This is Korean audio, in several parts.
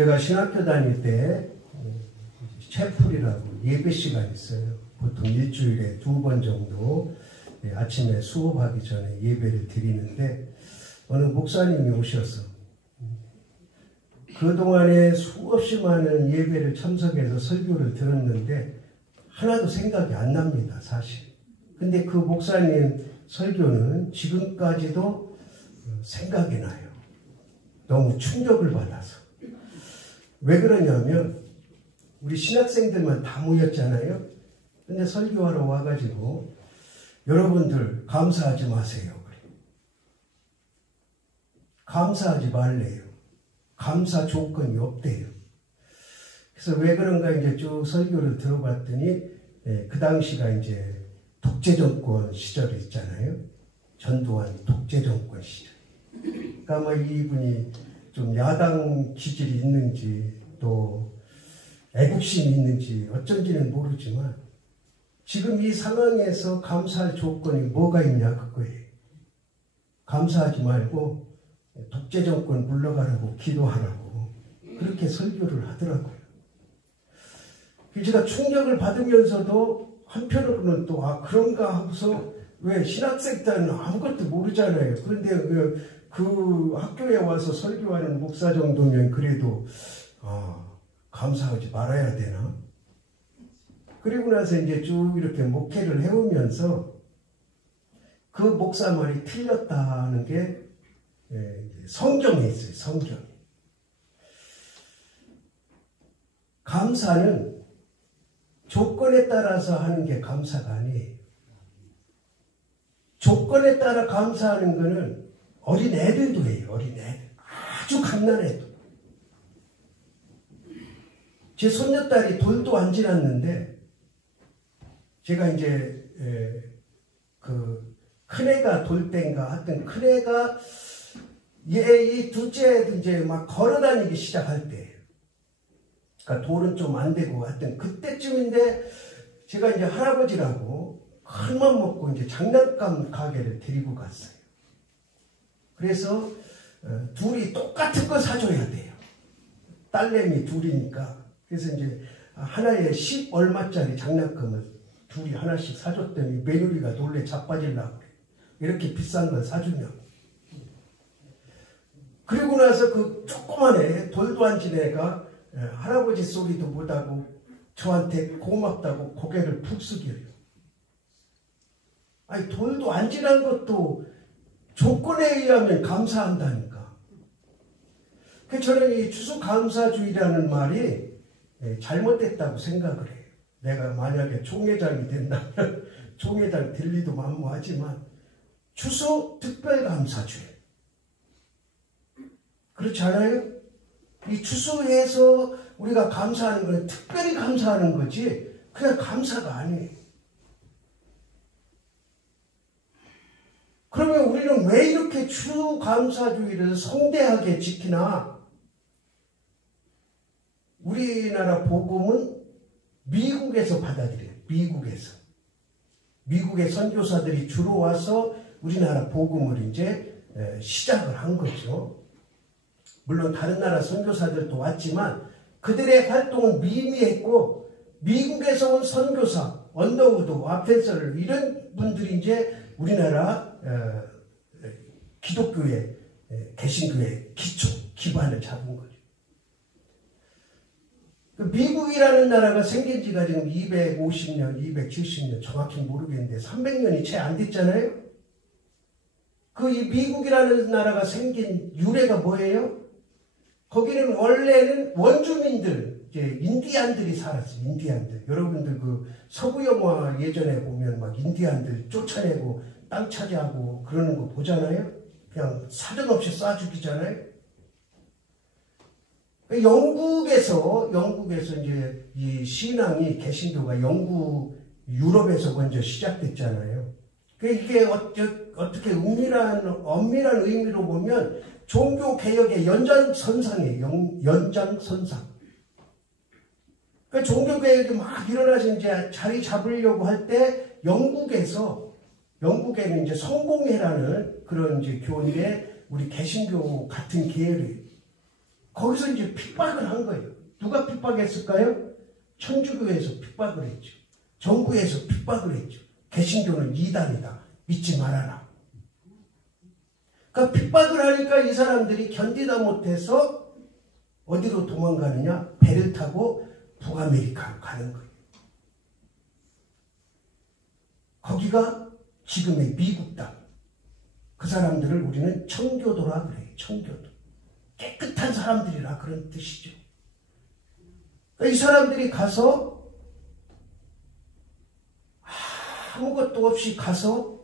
제가 신학교 다닐 때 채플이라고 예배 시간이 있어요. 보통 일주일에 2번 정도 아침에 수업하기 전에 예배를 드리는데 어느 목사님이 오셔서 그동안에 수없이 많은 예배를 참석해서 설교를 들었는데 하나도 생각이 안 납니다, 사실. 근데 그 목사님 설교는 지금까지도 생각이 나요. 너무 충격을 받아서. 왜 그러냐면 우리 신학생들만 다 모였잖아요. 근데 설교하러 와가지고 여러분들 감사하지 마세요. 그래. 감사하지 말래요. 감사 조건이 없대요. 그래서 왜 그런가 이제 쭉 설교를 들어봤더니 그 당시가 이제 독재정권 시절이 있잖아요. 전두환 독재정권 시절. 그러니까 뭐 이분이 좀 야당 기질이 있는지 또 애국심이 있는지 어쩐지는 모르지만 지금 이 상황에서 감사할 조건이 뭐가 있냐 그거예요. 감사하지 말고 독재정권 물러가라고 기도하라고 그렇게 설교를 하더라고요. 제가 충격을 받으면서도 한편으로는 또 그런가 하고서 왜 신학생 때는 아무것도 모르잖아요. 그런데 그 학교에 와서 설교하는 목사 정도면 그래도 감사하지 말아야 되나? 그리고 나서 이제 쭉 이렇게 목회를 해오면서 그 목사 말이 틀렸다는 게 성경에 있어요. 성경에. 감사는 조건에 따라서 하는 게 감사가 아니에요. 조건에 따라 감사하는 거는 어린 애들도 해요. 어린 애들. 아주 갓난애도. 제 손녀딸이 돌도 안 지났는데 제가 이제 그 큰애가 돌 때인가 하여튼 큰애가 이 둘째도 이제 막 걸어다니기 시작할 때예요. 그러니까 돌은 좀 안 되고 하여튼 그때쯤인데 제가 이제 할아버지라고 큰맘 먹고 이제 장난감 가게를 데리고 갔어요. 그래서 둘이 똑같은 거 사줘야 돼요. 딸내미 둘이니까. 그래서 이제 하나에 10 얼마짜리 장난감을 둘이 하나씩 사줬더니 며느리가 놀래 자빠지려고 그래요. 이렇게 비싼 걸 사주냐고. 그리고 나서 그 조그만 애, 돌도 안 진 애가 할아버지 소리도 못하고 저한테 고맙다고 고개를 푹 숙여요. 아니 돌도 안 지난 것도 조건에 의하면 감사한다니까. 그래서 저는 이 추수감사주의라는 말이 잘못됐다고 생각을 해요. 내가 만약에 총회장이 된다면 총회장 될 리도 만무하지만 추수 특별감사주의. 그렇지 않아요? 이 추수해서 우리가 감사하는 건 특별히 감사하는 거지 그냥 감사가 아니에요. 그러면 우리는 왜 이렇게 추수감사주의를 성대하게 지키나? 우리나라 복음은 미국에서 받아들여요. 미국에서. 미국의 선교사들이 주로 와서 우리나라 복음을 이제 시작을 한 거죠. 물론 다른 나라 선교사들도 왔지만 그들의 활동은 미미했고 미국에서 온 선교사, 언더우드, 아펜서를 이런 분들이 이제 우리나라 기독교의 개신교의 기초, 기반을 잡은 거죠. 미국이라는 나라가 생긴 지가 지금 250년, 270년 정확히 모르겠는데 300년이 채 안 됐잖아요. 이 미국이라는 나라가 생긴 유래가 뭐예요? 거기는 원래는 원주민들, 이제 인디안들이 살았어요. 인디안들. 여러분들 그 서부 영화 예전에 보면 막 인디안들 쫓아내고 땅 차지하고 그러는 거 보잖아요. 그냥 사정 없이 쏴 죽이잖아요. 영국에서 이제 이 신앙이 개신교가 유럽에서 먼저 시작됐잖아요. 이게 어떻게 엄밀한 의미로 보면 종교 개혁의 연장선상이에요. 연장선상. 그러니까 종교 개혁이 막 일어나서 이제 자리 잡으려고 할 때 영국에는 이제 성공회라는 그런 이제 교인데 우리 개신교 같은 계열이 거기서 이제 핍박을 한 거예요. 누가 핍박했을까요? 천주교에서 핍박을 했죠. 정부에서 핍박을 했죠. 개신교는 이단이다. 믿지 말아라. 그러니까 핍박을 하니까 이 사람들이 견디다 못해서 어디로 도망가느냐? 배를 타고 북아메리카로 가는 거예요. 거기가 지금의 미국 땅. 그 사람들을 우리는 청교도라 그래요. 청교도. 깨끗한 사람들이라 그런 뜻이죠. 그러니까 이 사람들이 가서 아무것도 없이 가서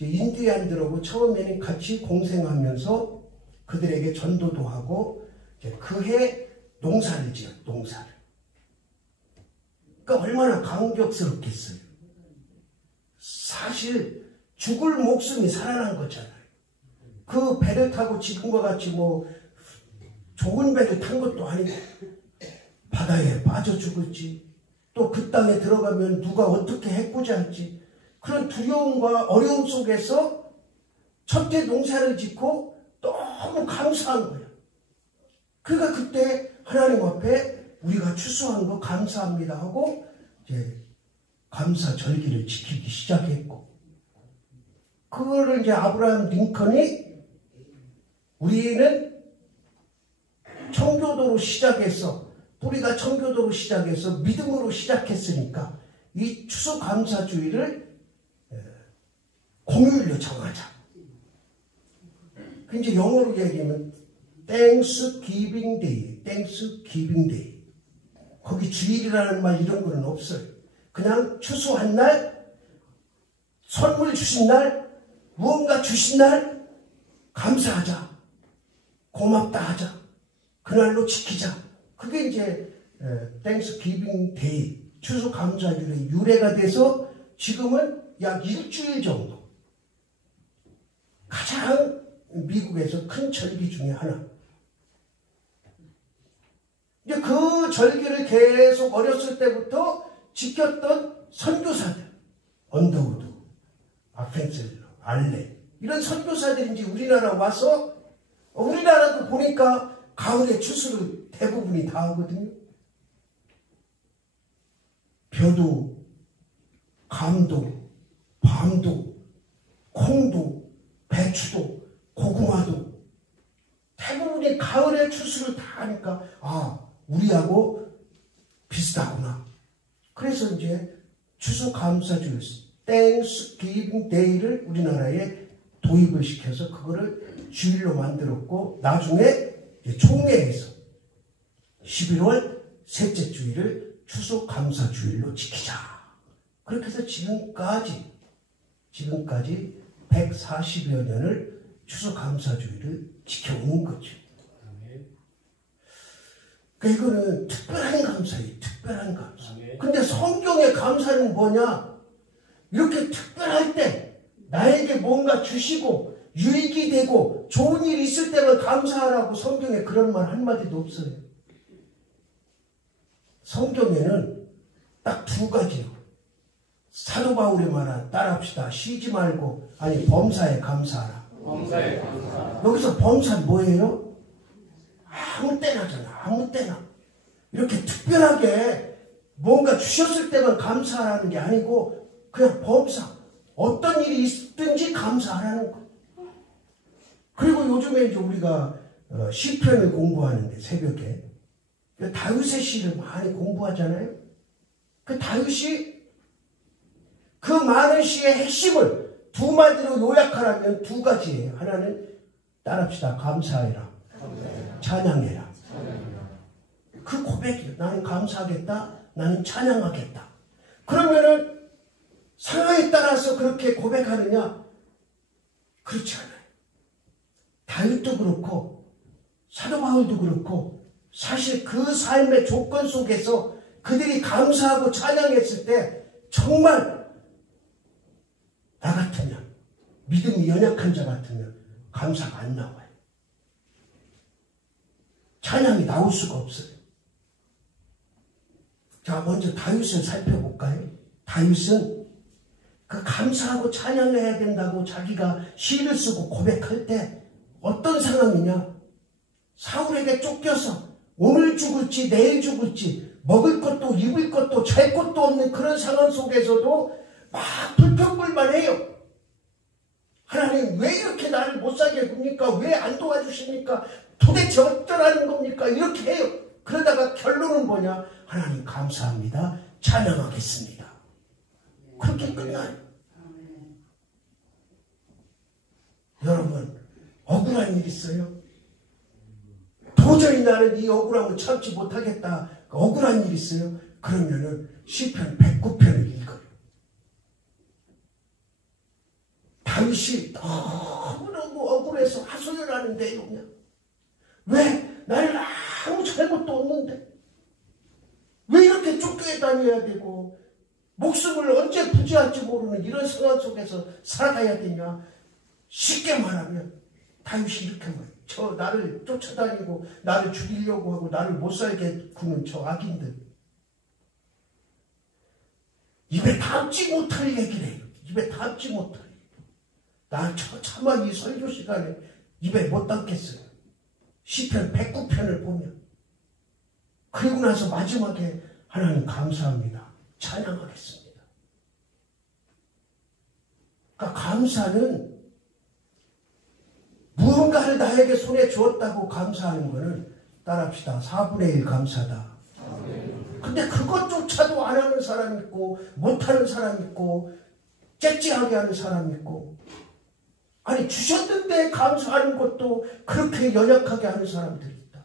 인디안들하고 처음에는 같이 공생하면서 그들에게 전도도 하고 그해 농사를 지어요. 농사를. 그러니까 얼마나 감격스럽겠어요. 사실 죽을 목숨이 살아난 거잖아요. 그 배를 타고 지금과 같이 뭐 좋은 배를 탄 것도 아니고 바다에 빠져 죽을지 또 그 땅에 들어가면 누가 어떻게 해코지할지 그런 두려움과 어려움 속에서 첫째 농사를 짓고 너무 감사한 거예요. 그러니까 그때 하나님 앞에 우리가 추수한 거 감사합니다 하고 이제 감사 절기를 지키기 시작했고 그거를 이제 아브라함 링컨이 우리는 청교도로 시작해서 우리가 청교도로 시작해서 믿음으로 시작했으니까 이 추수감사주의를 공휴일로 정하자. 그 이제 영어로 얘기하면 Thanksgiving Day, Thanksgiving Day. 거기 주일이라는 말 이런 거는 없어요. 그냥 추수한 날, 선물 주신 날, 무언가 주신 날 감사하자. 고맙다 하자. 그날로 지키자. 그게 이제 Thanksgiving Day, 추수감사주일의 유래가 돼서 지금은 약 일주일 정도 가장 미국에서 큰 절기 중에 하나. 이제 그 절기를 계속 어렸을 때부터 지켰던 선교사들, 언더우드, 아펜셀러, 알레 이런 선교사들이 이제 우리나라 와서 우리나라도 보니까 가을에 추수를 대부분이 다 하거든요. 벼도, 감도, 밤도, 콩도, 배추도, 고구마도 대부분이 가을에 추수를 다 하니까 우리하고 비슷하구나. 그래서 이제 추수감사주일 Thanksgiving Day를 우리나라에 도입을 시켜서 그거를 주일로 만들었고 나중에 총회에서 11월 셋째 주일을 추수감사주일로 지키자. 그렇게 해서 지금까지 140여 년을 추수감사주일을 지켜오는 거죠. 그러니까 이거는 특별한 감사예요. 특별한 감사. 근데 성경의 감사는 뭐냐? 이렇게 특별할 때 나에게 뭔가 주시고 유익이 되고 좋은 일이 있을 때만 감사하라고 성경에 그런 말 한마디도 없어요. 성경에는 딱 두 가지요. 사도 바울이 말한 따라합시다. 쉬지 말고 범사에 감사하라. 범사에 감사하라. 여기서 범사는 뭐예요? 아무 때나잖아. 아무 때나. 이렇게 특별하게 뭔가 주셨을 때만 감사하라는 게 아니고 그냥 범사. 어떤 일이 있든지 감사하라는 거. 그리고 요즘에 이제 우리가 시편을 공부하는데 새벽에 다윗의 시를 많이 공부하잖아요. 그 다윗이 그 많은 시의 핵심을 두 마디로 요약하라면 두 가지예요. 하나는 따라합시다. 감사해라. 찬양해라. 그 고백이에요. 나는 감사하겠다. 나는 찬양하겠다. 그러면은 상황에 따라서 그렇게 고백하느냐? 그렇지 않아요. 다윗도 그렇고 사도 바울도 그렇고 사실 그 삶의 조건 속에서 그들이 감사하고 찬양했을 때 정말 나 같으면 믿음이 연약한 자 같으면 감사가 안 나와요. 찬양이 나올 수가 없어요. 자, 먼저 다윗을 살펴볼까요? 다윗은 그 감사하고 찬양해야 된다고 자기가 시를 쓰고 고백할 때 어떤 상황이냐? 사울에게 쫓겨서 오늘 죽을지 내일 죽을지 먹을 것도 입을 것도 잘 것도 없는 그런 상황 속에서도 막 불평불만해요. 하나님 왜 이렇게 나를 못 살게 굽니까? 왜 안 도와주십니까? 도대체 어쩌라는 겁니까? 이렇게 해요. 그러다가 결론은 뭐냐? 하나님 감사합니다. 찬양하겠습니다. 그렇게 끝나요. 여러분 억울한 일 있어요? 도저히 나는 이 억울함을 참지 못하겠다. 억울한 일 있어요? 그러면은 시편 109편을 읽어요. 다윗이 너무너무 억울해서 하소연하는 내용이야. 왜? 나는 아무 잘못도 없는데 왜 이렇게 쫓겨 다녀야 되고 목숨을 언제 부지할지 모르는 이런 상황 속에서 살아가야 되냐. 쉽게 말하면 다윗이 이렇게 말해요. 저 나를 쫓아다니고 나를 죽이려고 하고 나를 못살게 구는 저 악인들 입에 담지 못할 얘기를 해요. 입에 담지 못할 얘기. 나 차마 이 설교 시간에 입에 못 담겠어요. 시편 109편을 보면. 그리고 나서 마지막에 하나님 감사합니다. 찬양하겠습니다. 그러니까 감사는 무언가를 나에게 손에 주었다고 감사하는 것은 따라합시다. 4분의 1 감사다. 근데 그것조차도 안 하는 사람 있고 못하는 사람 있고 째찌하게 하는 사람 있고 아니 주셨는데 감사하는 것도 그렇게 연약하게 하는 사람들이 있다.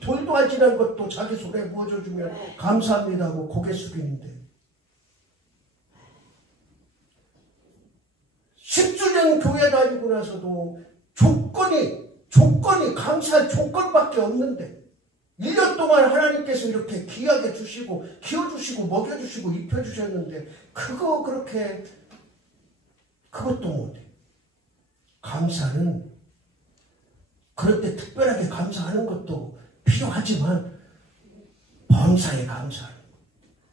돌도 안 지난 것도 자기 손에 부어줘주면 감사합니다 하고 고개 숙이는데 10주년 교회 다니고 나서도 조건이 감사할 조건밖에 없는데 1년 동안 하나님께서 이렇게 귀하게 주시고 키워주시고 먹여주시고 입혀주셨는데 그것도 못해. 감사는 그런데 특별하게 감사하는 것도 필요하지만 범사에 감사하는 거.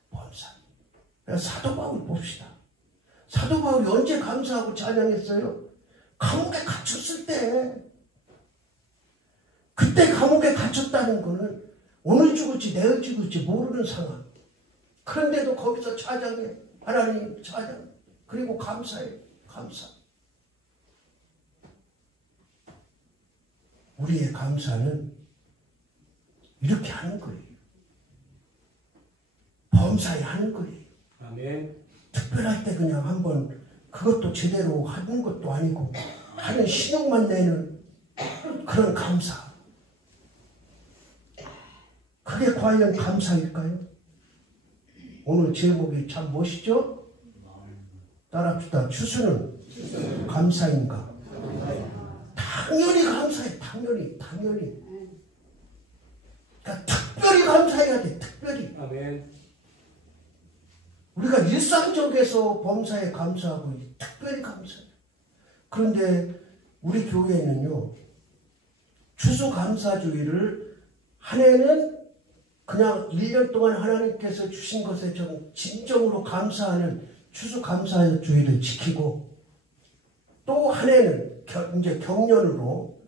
범사. 사도 바울 봅시다. 사도 바울이 언제 감사하고 찬양했어요? 감옥에 갇혔을 때. 그때 감옥에 갇혔다는 것은 오늘 죽을지 내일 죽을지 모르는 상황. 그런데도 거기서 찬양해. 하나님 찬양. 그리고 감사해. 감사. 우리의 감사는 이렇게 하는 거예요. 범사에 하는 거예요. 아멘. 특별할 때 그냥 한번 그것도 제대로 하는 것도 아니고 하는 신용만 내는 그런 감사. 그게 과연 감사일까요? 오늘 제목이 참 멋있죠? 따라합시다. 추수는 감사인가? 당연히 감사해. 당연히. 그러니까 특별히 감사해야 돼. 특별히. 아멘. 우리가 일상적에서 범사에 감사하고 특별히 감사해요. 그런데 우리 교회는요. 추수감사주의를 한 해는 그냥 1년 동안 하나님께서 주신 것에 좀 진정으로 감사하는 추수감사주의를 지키고 또 한 해는 이제 경년으로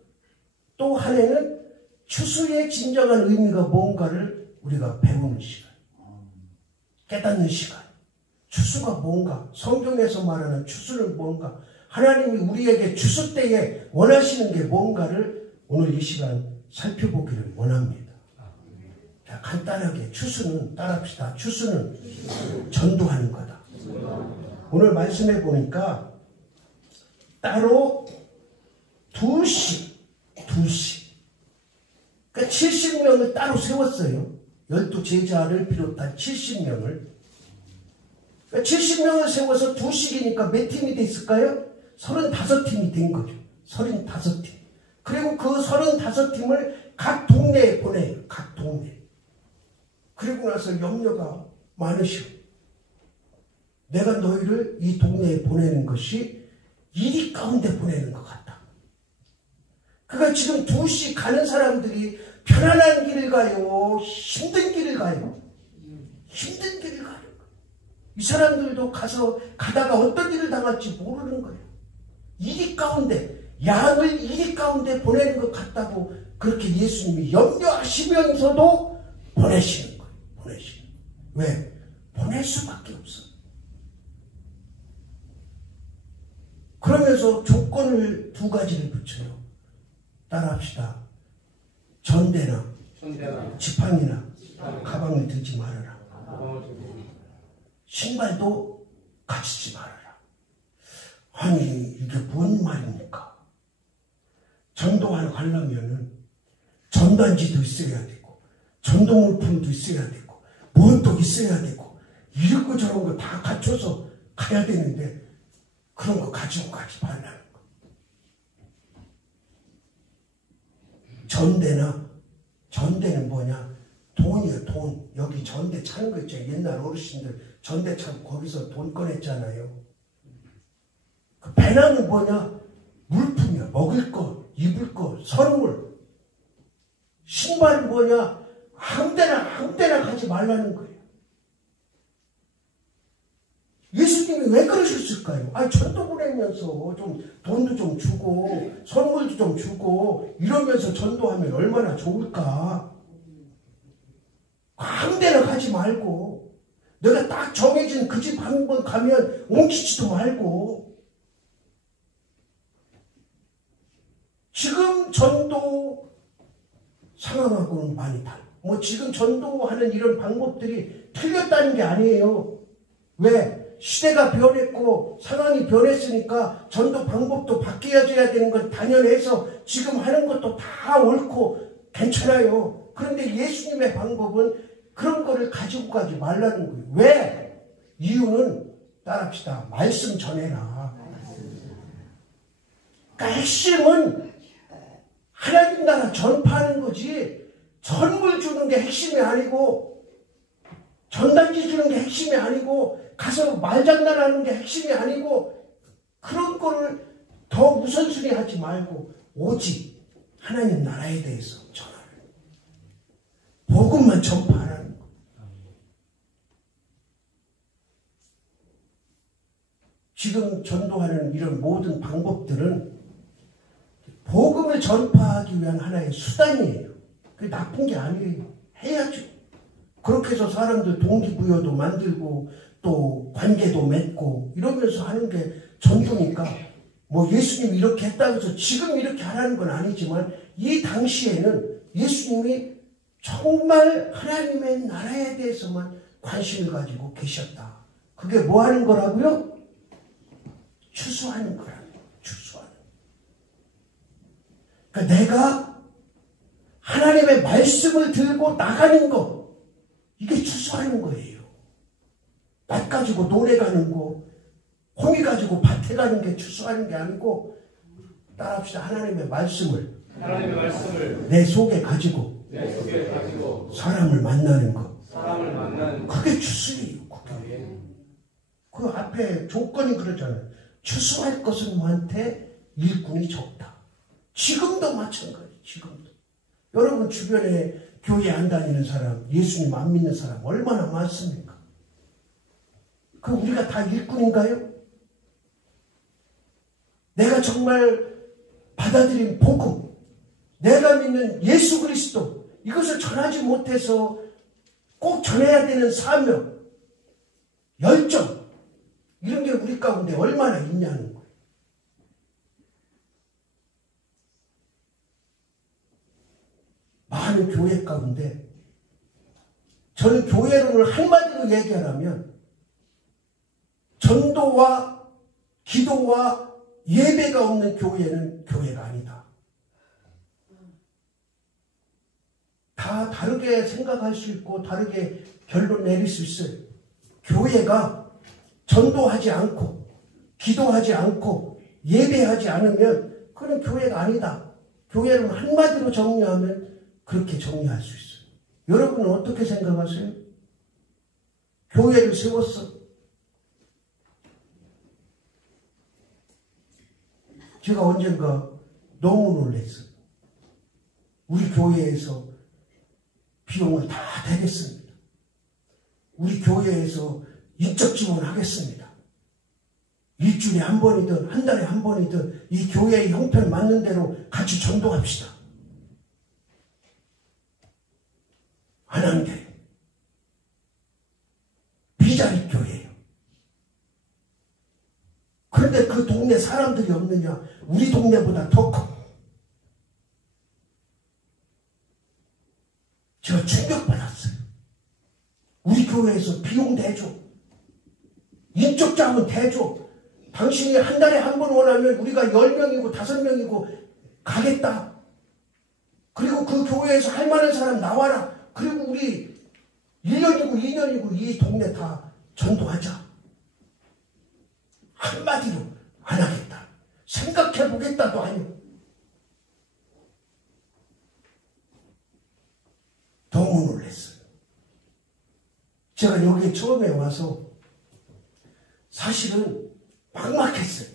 또 한 해는 추수의 진정한 의미가 뭔가를 우리가 배우는 시간, 깨닫는 시간. 추수가 뭔가, 성경에서 말하는 추수는 뭔가, 하나님이 우리에게 추수 때에 원하시는 게 뭔가를 오늘 이 시간 살펴보기를 원합니다. 자, 간단하게 추수는 따라합시다. 추수는 전도하는 거다. 오늘 말씀해 보니까 따로 두씩 그러니까 70명을 따로 세웠어요. 12제자를 비롯한 70명을 70명을 세워서 두씩이니까 몇 팀이 됐을까요? 35팀이 된 거죠. 35팀. 그리고 그 35팀을 각 동네에 보내요. 각 동네. 그리고 나서 염려가 많으시오. 내가 너희를 이 동네에 보내는 것이 이리 가운데 보내는 것 같다. 그러니까 지금 두씩 가는 사람들이 편안한 길을 가요? 힘든 길을 가요? 힘든 길을 가요. 이 사람들도 가다가 어떤 일을 당할지 모르는 거예요. 이리 가운데 양을 이리 가운데 보내는 것 같다고 그렇게 예수님이 염려하시면서도 보내시는 거예요. 보내시는 거예요. 왜? 보낼 수밖에 없어. 그러면서 조건을 두 가지를 붙여요. 따라합시다. 전대나 지팡이나 가방을 들지 말아라. 신발도 가지지 말아라. 아니 이게 뭔 말입니까? 전도하러 가려면은 전단지도 있어야 되고 전도물품도 있어야 되고 무엇도 있어야 되고 이런 거 저런 거 다 갖춰서 가야 되는데 그런 거 가지고 가지 말라는 거. 전대는 뭐냐? 돈이에요. 돈. 여기 전대 차는 거 있죠. 옛날 어르신들 전대 차고 거기서 돈 꺼냈잖아요. 그 배낭은 뭐냐? 물품이야. 먹을 거, 입을 거, 선물. 신발은 뭐냐? 아무데나 가지 말라는 거예요. 예수님이 왜 그러셨을까요? 아니 전도 보내면서 좀 돈도 좀 주고 선물도 좀 주고 이러면서 전도하면 얼마나 좋을까? 아무데나 가지 말고 내가 딱 정해진 그 집 한 번 가면 옮기지도 말고 지금 전도 상황하고는 많이 달라. 뭐 지금 전도하는 이런 방법들이 틀렸다는 게 아니에요. 왜? 시대가 변했고 상황이 변했으니까 전도 방법도 바뀌어져야 되는 건 당연해서 지금 하는 것도 다 옳고 괜찮아요. 그런데 예수님의 방법은 그런 거를 가지고 가지 말라는 거예요. 왜? 이유는 따라합시다. 말씀 전해라. 그러니까 핵심은 하나님 나라 전파하는 거지 선물 주는 게 핵심이 아니고 전단지 주는 게 핵심이 아니고 가서 말장난하는 게 핵심이 아니고 그런 거를 더 우선순위 하지 말고 오직 하나님 나라에 대해서 전하는 복음만 전파하라는 거. 지금 전도하는 이런 모든 방법들은 복음을 전파하기 위한 하나의 수단이에요. 그게 나쁜 게 아니에요. 해야죠. 그렇게 해서 사람들 동기부여도 만들고 또 관계도 맺고 이러면서 하는 게 전도니까 뭐 예수님이 이렇게 했다고 해서 지금 이렇게 하라는 건 아니지만 이 당시에는 예수님이 정말 하나님의 나라에 대해서만 관심을 가지고 계셨다. 그게 뭐 하는 거라고요? 추수하는 거라고요. 추수하는. 그러니까 내가 하나님의 말씀을 들고 나가는 거 이게 추수하는 거예요. 밭 가지고 논에 가는 거, 호미 가지고 밭에 가는 게 추수하는 게 아니고 따라합시다. 하나님의 말씀을 내 속에 가지고 사람을 만나는 거. 그게 추수예요. 그게. 그 앞에 조건이 그러잖아요. 추수할 것은 많되 일꾼이 적다. 지금도 마찬가지. 지금도. 여러분 주변에 교회 안 다니는 사람, 예수님 안 믿는 사람 얼마나 많습니까? 그럼 우리가 다 일꾼인가요? 내가 정말 받아들인 복음, 내가 믿는 예수 그리스도 이것을 전하지 못해서 꼭 전해야 되는 사명, 열정 이런 게 우리 가운데 얼마나 있냐는 거예요. 많은 교회 가운데 저는 교회론을 한마디로 얘기하라면 전도와 기도와 예배가 없는 교회는 교회가 아니다. 다 다르게 생각할 수 있고 다르게 결론 내릴 수 있어요. 교회가 전도하지 않고 기도하지 않고 예배하지 않으면 그건 교회가 아니다. 교회는 한마디로 정리하면 그렇게 정리할 수 있어요. 여러분은 어떻게 생각하세요? 교회를 세웠어. 제가 언젠가 너무 놀랐어요. 우리 교회에서 비용을 다 대겠습니다. 우리 교회에서 인적 지원하겠습니다. 일주일에 한 번이든 한 달에 한 번이든 이 교회의 형편 맞는 대로 같이 전도합시다. 안 하면 돼요. 비자리 교회예요. 그런데 그 동네 사람들이 없느냐? 우리 동네보다 더 커. 제가 충격받았어요. 우리 교회에서 비용 대줘. 인적 자문 대줘. 당신이 한 달에 한 번 원하면 우리가 10명이고 5명이고 가겠다. 그리고 그 교회에서 할 만한 사람 나와라. 그리고 우리 1년이고 2년이고 이 동네 다 전도하자. 한마디로 안 하겠다. 생각해보겠다도 아니고. 너무 놀랐어요. 제가 여기에 처음에 와서 사실은 막막했어요.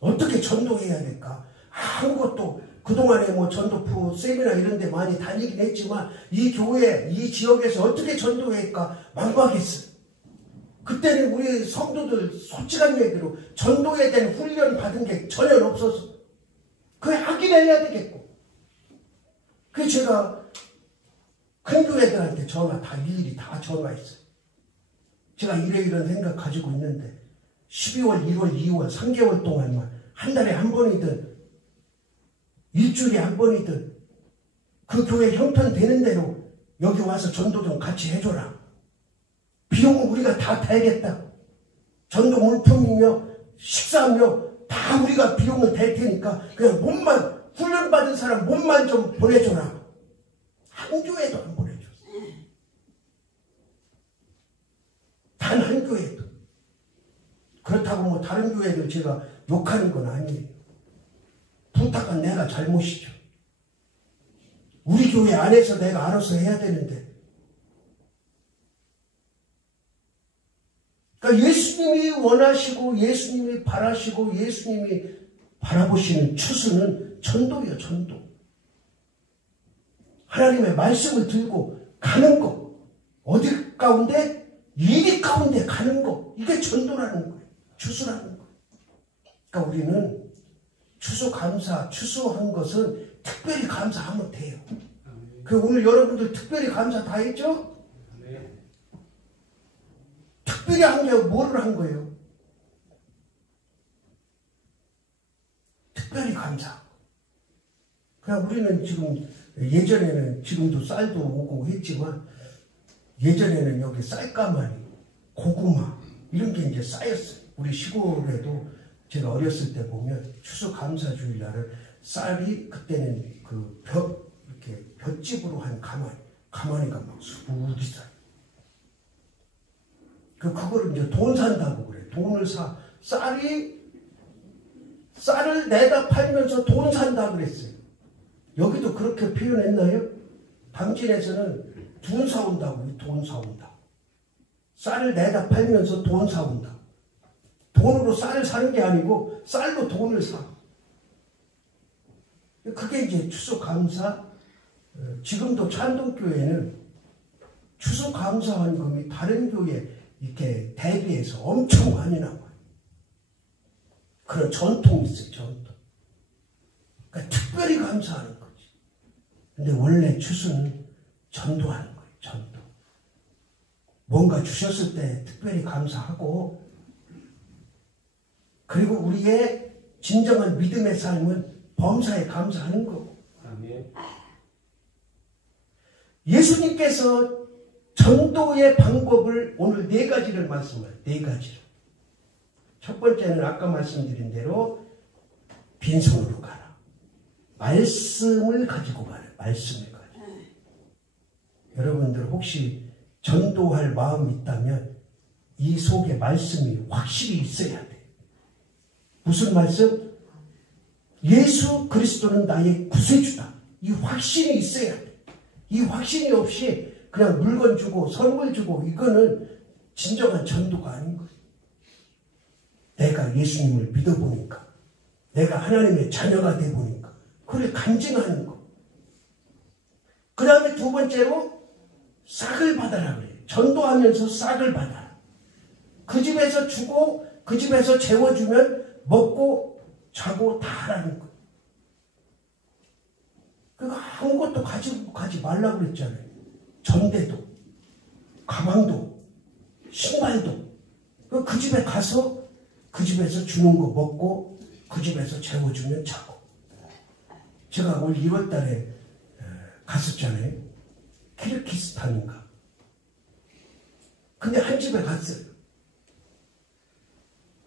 어떻게 전도해야 될까? 아무것도 그동안에 뭐 전도프 세미나 이런 데 많이 다니긴 했지만 이 교회, 이 지역에서 어떻게 전도해야 할까 막막했어요. 그때는 우리 성도들 솔직한 얘기로 전도에 대한 훈련 받은 게 전혀 없어서 그게 하긴 해야 되겠고. 그래서 제가 큰 교회들한테 전화 다 일일이 다 전화했어요. 제가 이런 생각 가지고 있는데 12월, 1월, 2월 3개월 동안만 한 달에 한 번이든 일주일에 한 번이든 그 교회 형편 되는 대로 여기 와서 전도 좀 같이 해줘라. 비용은 우리가 다 대겠다. 전도 물품이며 식사며 다 우리가 비용을 댈 테니까 그냥 몸만 훈련받은 사람 몸만 좀 보내줘라. 한 교회도 안 보내줬어요. 단 한 교회도. 그렇다고 뭐 다른 교회를 제가 욕하는 건 아니에요. 부탁은 내가 잘못이죠. 우리 교회 안에서 내가 알아서 해야 되는데. 그러니까 예수님이 원하시고 예수님이 바라시고 예수님이 바라보시는 추수는 전도예요. 전도. 하나님의 말씀을 들고 가는 것. 어디 가운데? 일이 가운데 가는 것. 이게 전도라는 거예요. 추수라는 거예요. 그러니까 우리는 추수감사, 추수한 것은 특별히 감사하면 돼요. 그 오늘 여러분들 특별히 감사 다 했죠? 특별히 한 게 뭐를 한 거예요? 특별히 감사. 그냥 우리는 지금 예전에는 지금도 쌀도 오고 했지만 예전에는 여기 쌀가마니, 고구마 이런 게 이제 쌓였어요. 우리 시골에도 제가 어렸을 때 보면 추수감사주일날은 쌀이 그때는 그 이렇게 볏집으로 한 가마니가 막 수북이 싸요. 그거를 이제 돈 산다고 그래. 돈을 사. 쌀을 내다 팔면서 돈 산다 그랬어요. 여기도 그렇게 표현했나요? 당진에서는 돈 사온다고. 돈 사온다. 쌀을 내다 팔면서 돈 사온다. 돈으로 쌀을 사는 게 아니고 쌀로 돈을 사. 그게 이제 추수감사. 지금도 찬동교회는 추수감사헌금이 다른 교회 이렇게 대비해서 엄청 많이 나와요. 그런 전통이 있어요. 전통. 그러니까 특별히 감사하는 거지. 근데 원래 추수는 전도하는 거예요. 전도. 뭔가 주셨을 때 특별히 감사하고 그리고 우리의 진정한 믿음의 삶은 범사에 감사하는 거고. 아멘. 예수님께서 전도의 방법을 오늘 4가지를 말씀해요. 4가지를. 첫 번째는 아까 말씀드린 대로 빈손으로 가라. 말씀을 가지고 가라. 말씀을 가지고. 여러분들 혹시 전도할 마음이 있다면 이 속에 말씀이 확실히 있어야 돼. 무슨 말씀? 예수 그리스도는 나의 구세주다. 이 확신이 있어야 돼. 이 확신이 없이 그냥 물건 주고 선물 주고 이거는 진정한 전도가 아닌 거예요. 내가 예수님을 믿어보니까 내가 하나님의 자녀가 되어보니까 그걸 간증하는 거. 그 다음에 두 번째로 싹을 받아라 그래요. 전도하면서 싹을 받아라. 그 집에서 주고 그 집에서 재워주면 먹고 자고 다 하라는 거예요. 그러니까 아무것도 가지고 가지 말라고 그랬잖아요. 전대도, 가방도, 신발도. 그 집에 가서 그 집에서 주는 거 먹고 그 집에서 재워주면 자고. 제가 올 1월 달에 갔었잖아요. 키르기스탄인가. 근데 한 집에 갔어요.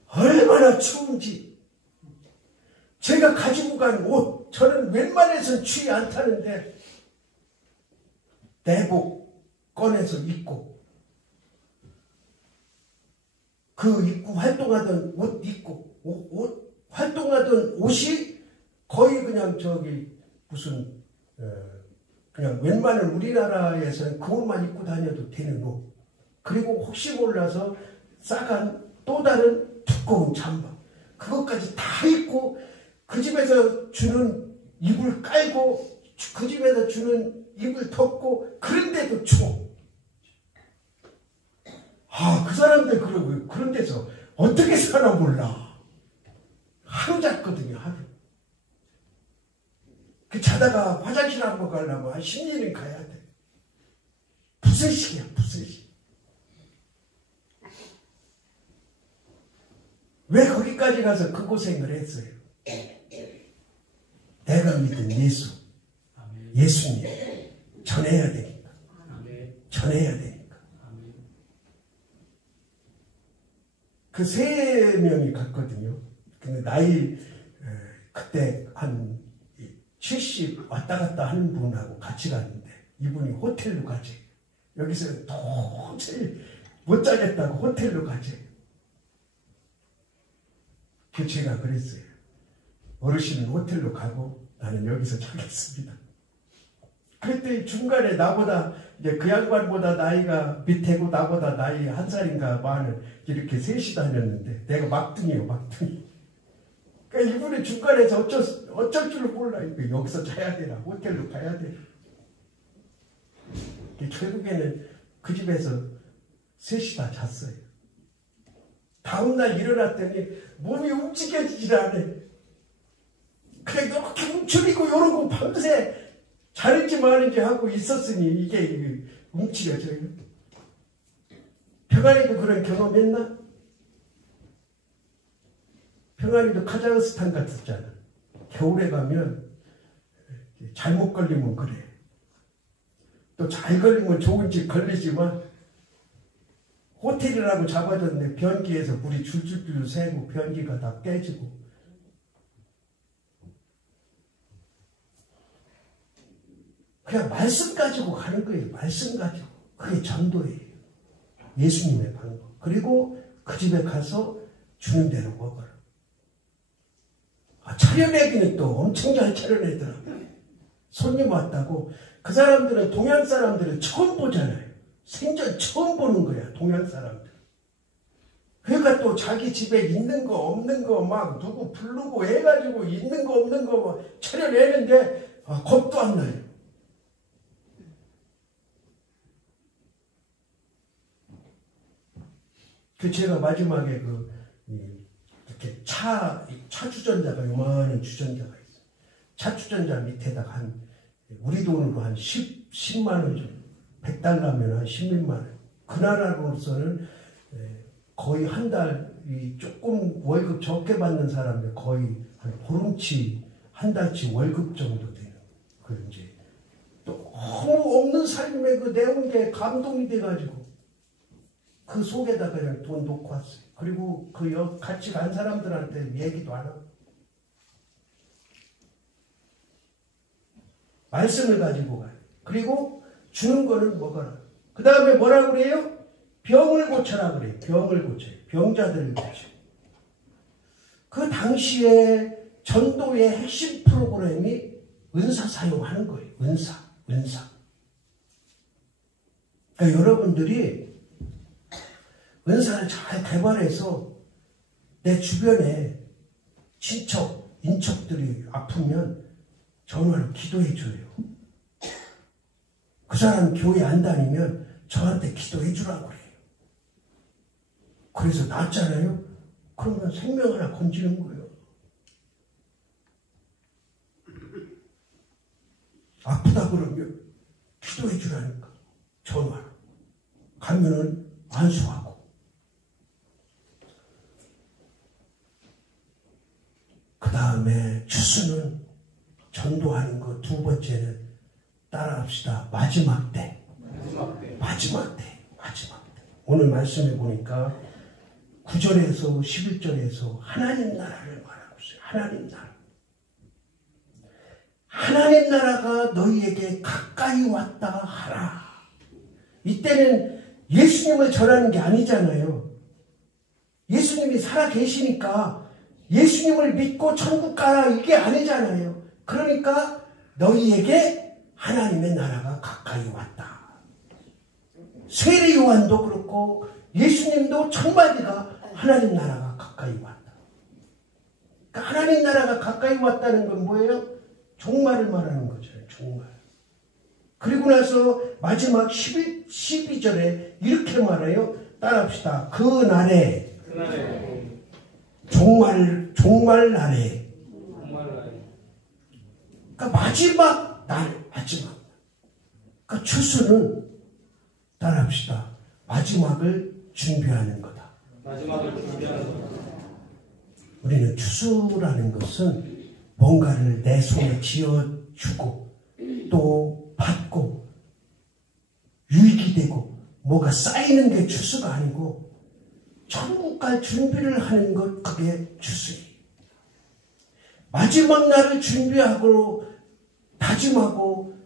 얼마나 추운지. 제가 가지고 간 옷, 저는 웬만해서는 추위 안 타는데 내복 꺼내서 입고 그 입고 활동하던 옷 입고 활동하던 옷이 거의 그냥 무슨 그냥 웬만한 우리나라에서는 그 옷만 입고 다녀도 되는 옷. 그리고 혹시 몰라서 싸간 또 다른 두꺼운 잠바. 그것까지 다 입고 그 집에서 주는 이불 깔고 그 집에서 주는 이불 덮고 그런데도 추워. 그 사람들 그런 데서 어떻게 사나 몰라. 하루 잤거든요, 하루. 그 자다가 화장실 한번 가려면 한 10년은 가야 돼. 부세식이야, 부세식. 왜 거기까지 가서 그 고생을 했어요? 내가 믿은 예수님 전해야 되니까. 전해야 되니까. 그 3명이 갔거든요. 근데 나이 그때 한 70 왔다 갔다 하는 분하고 같이 갔는데 이분이 호텔로 가지. 여기서 도저히 못 자겠다고 호텔로 가지. 그 제가 그랬어요. 어르신은 호텔로 가고 나는 여기서 자겠습니다. 그랬더니 중간에 나보다 이제 그 양반보다 나이가 밑에고 나보다 나이 1살인가 많은 이렇게 셋이 다녔는데 내가 막둥이요, 막둥이. 그러니까 이분이 중간에서 어쩔 줄을 몰라. 여기서 자야 되나 호텔로 가야 되나. 결국에는 그 집에서 셋이 다 잤어요. 다음날 일어났더니 몸이 움직여지질 않아. 그냥 이렇게 움츠리고 이러고 밤새 자는지 마는지 하고 있었으니 이게 움츠려져요. 평안이도 그런 경험했나? 평안이도 카자흐스탄 갔었잖아. 겨울에 가면 잘못 걸리면 그래. 또 잘 걸리면 좋은지 걸리지만 호텔이라고 잡아줬는데 변기에서 물이 줄줄줄 새고 변기가 다 깨지고. 그냥 말씀 가지고 가는 거예요. 말씀 가지고. 그게 전도예요. 예수님의 방법. 그리고 그 집에 가서 주는 대로 먹어라. 차려내기는 또 엄청 잘 차려내더라고요. 손님 왔다고. 그 사람들은 동양 사람들을 처음 보잖아요. 생전 처음 보는 거야, 동양 사람들. 그러니까 또 자기 집에 있는 거 없는 거 막 누구 부르고 해가지고 있는 거 없는 거 막 차려내는데 겁도 안 나요. 그 제가 마지막에 이렇게 차 주전자가 요만한 주전자가 있어요. 차 주전자 밑에다가 우리 돈으로 한 10만 원 정도. 100달러면 한 10몇만 원. 그 나라로서는 거의 한 달, 조금 월급 적게 받는 사람들 거의 한 보름치, 한 달치 월급 정도 되는. 그 이제 너무 없는 삶의 그 내온 게 감동이 돼가지고 그 속에다 그냥 돈 놓고 왔어요. 그리고 그 같이 간 사람들한테 얘기도 안 하고. 말씀을 가지고 가요. 그리고 주는 거는 먹어라. 그 다음에 뭐라고 그래요? 병을 고쳐라 그래요. 병을 고쳐요. 병자들을 고쳐요. 그 당시에 전도의 핵심 프로그램이 은사 사용하는 거예요. 은사. 그러니까 여러분들이 은사를 잘 개발해서 내 주변에 친척, 인척들이 아프면 전화로 기도해줘요. 그 사람 교회 안 다니면 저한테 기도해 주라고 그래요. 그래서 낫잖아요. 그러면 생명 하나 건지는 거예요. 아프다 그러면 기도해 주라니까. 전화. 가면은 안수하고. 그 다음에 추수는 전도하는 거. 두 번째는 따라합시다. 마지막 때. 마지막 때. 오늘 말씀해 보니까 9절에서 11절에서 하나님 나라를 말하고 있어요. 하나님 나라. 하나님 나라가 너희에게 가까이 왔다 하라. 이때는 예수님을 전하는 게 아니잖아요. 예수님이 살아 계시니까 예수님을 믿고 천국 가라 이게 아니잖아요. 그러니까 너희에게 하나님의 나라가 가까이 왔다. 세례 요한도 그렇고 예수님도 첫마디가 하나님 나라가 가까이 왔다. 그러니까 하나님 나라가 가까이 왔다는 건 뭐예요? 종말을 말하는 거잖아요. 종말. 그리고 나서 마지막 12절에 이렇게 말해요. 따라합시다. 그 날에 종말 날에. 그러니까 마지막 날, 마지막. 그러니까 추수는 따라합시다. 마지막을 준비하는 거다. 우리는 추수라는 것은 뭔가를 내 손에 쥐어주고 또 받고 유익이 되고 뭐가 쌓이는 게 추수가 아니고 천국 갈 준비를 하는 것, 그게 추수예요. 마지막 날을 준비하고 다짐하고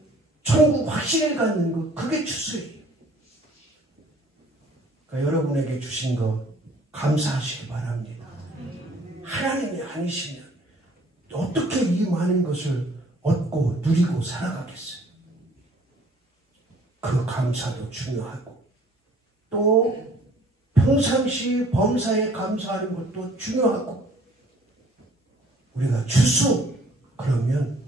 천국 확신을 갖는 것, 그게 추수예요. 그러니까 여러분에게 주신 것 감사하시기 바랍니다. 하나님이 아니시면 어떻게 이 많은 것을 얻고 누리고 살아가겠어요? 그 감사도 중요하고 또 평상시 범사에 감사하는 것도 중요하고 우리가 추수 그러면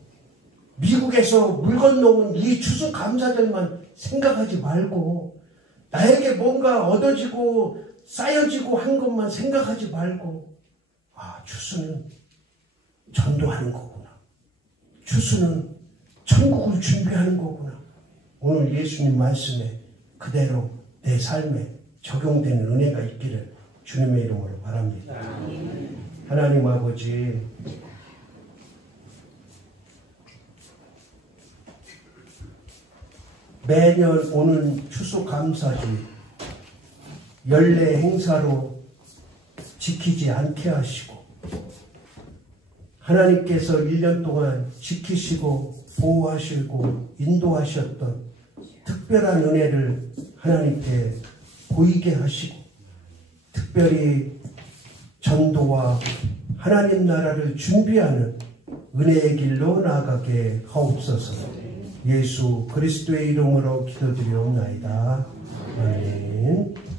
미국에서 물 건너온 이 추수 감사절만 생각하지 말고 나에게 뭔가 얻어지고 쌓여지고 한 것만 생각하지 말고 추수는 전도하는 거구나. 추수는 천국을 준비하는 거구나. 오늘 예수님 말씀에 그대로 내 삶에 적용되는 은혜가 있기를 주님의 이름으로 바랍니다. 하나님 아버지, 매년 오는 추수감사지 연례 행사로 지키지 않게 하시고 하나님께서 1년 동안 지키시고 보호하시고 인도하셨던 특별한 은혜를 하나님께 보이게 하시고 특별히 전도와 하나님 나라를 준비하는 은혜의 길로 나아가게 하옵소서. 예수 그리스도의 이름으로 기도드리옵나이다. 아멘.